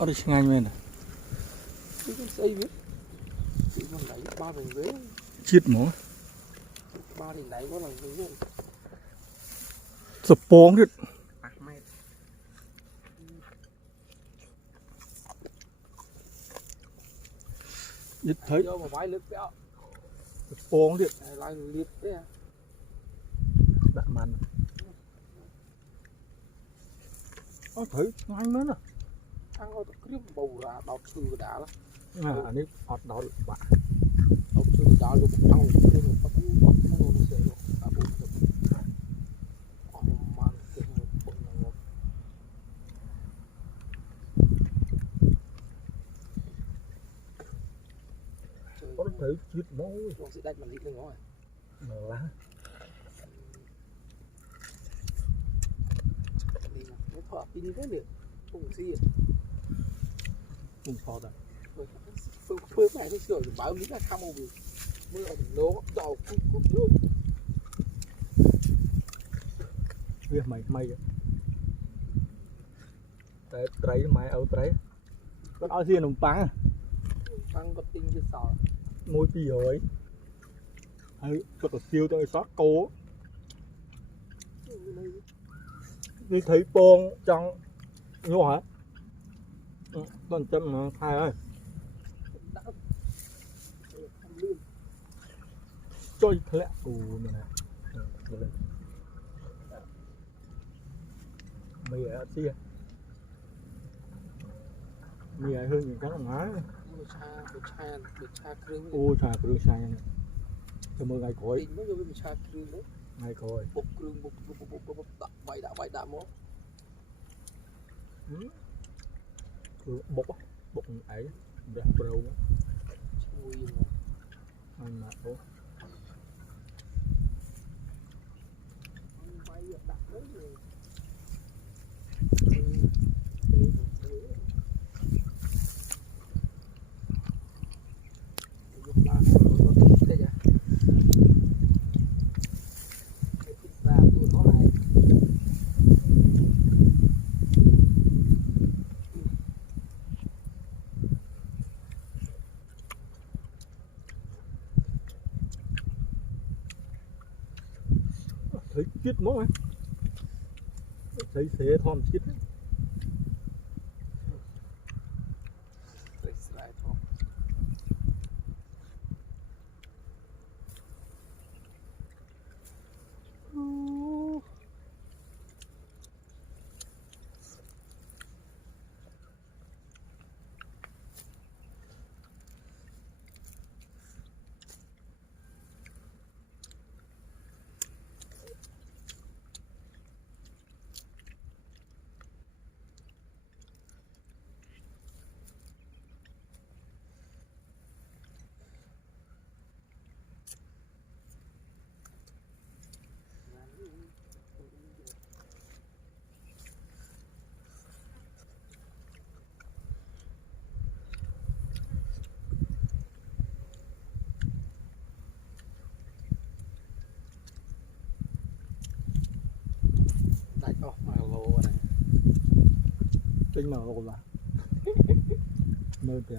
ở đây ngay bên này cái xây biết chị còn lấy ba đường dưới chết mỏ ba thì lấy có lần dưới sập bóng hết ít thấy vô mà vãi lực béo sập bóng hết lại liệt đấy à đã mặn thấy ngay mới nè ăn có cái bầu ra đọt sư đã lắm anh ấy ọt đó được bạn đọt sư đã luôn một đau cái một bắt bóc nó luôn sẽ luôn à bụng man cái một bụng nó có thể chết mối nó sẽ đánh mình đi lên ngó lá nó thọ pin cái miệng cùng gì cùng phò rồi phương phải cái sửa báo lý là tham ô mưa nó đào cúp nước việc mày đấy trái mày áo trái con áo xiên đồng páng tăng có tinh cái sò môi pi rồi hay có siêu tôi sót cố đi thấy bông trong nhỏ hả con châm nó thay ơi chơi lẹ cù này nè mì ở xia mì ở hơn những cái lòng má ô trà cừu xay này cho mưa ngày cối ngày cối bột cừu bậy đã mó bột ấy đẹp đâu anh mà ô thấy chết mất á thấy xe thom chết tính mà lô là nơi tiền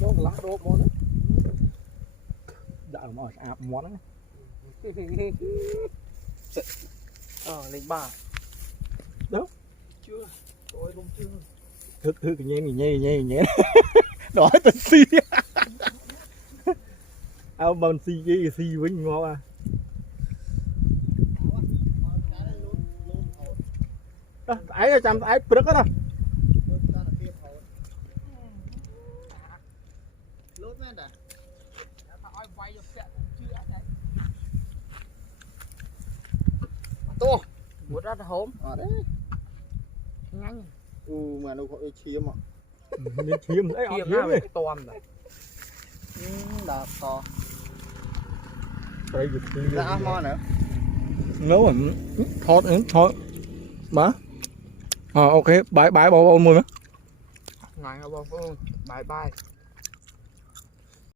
nó lá rô món đấy đã mà ạp món đấy lên ba đâu chưa tôi không chưa thức cái nhé đói tên si áo bông si cái si với ngon à ấy chăm ấy bực đó to một ra hốm ở đấy nhanh mà nó gọi chiếm ạ nên chiếm đấy chiếm nào cái toàn này đạp to Đây giật đi. Ra áo mo nữa. Nấu rồi. Thôi. Má. Ok, bye bye bao bao mua nữa. Này, bye bye.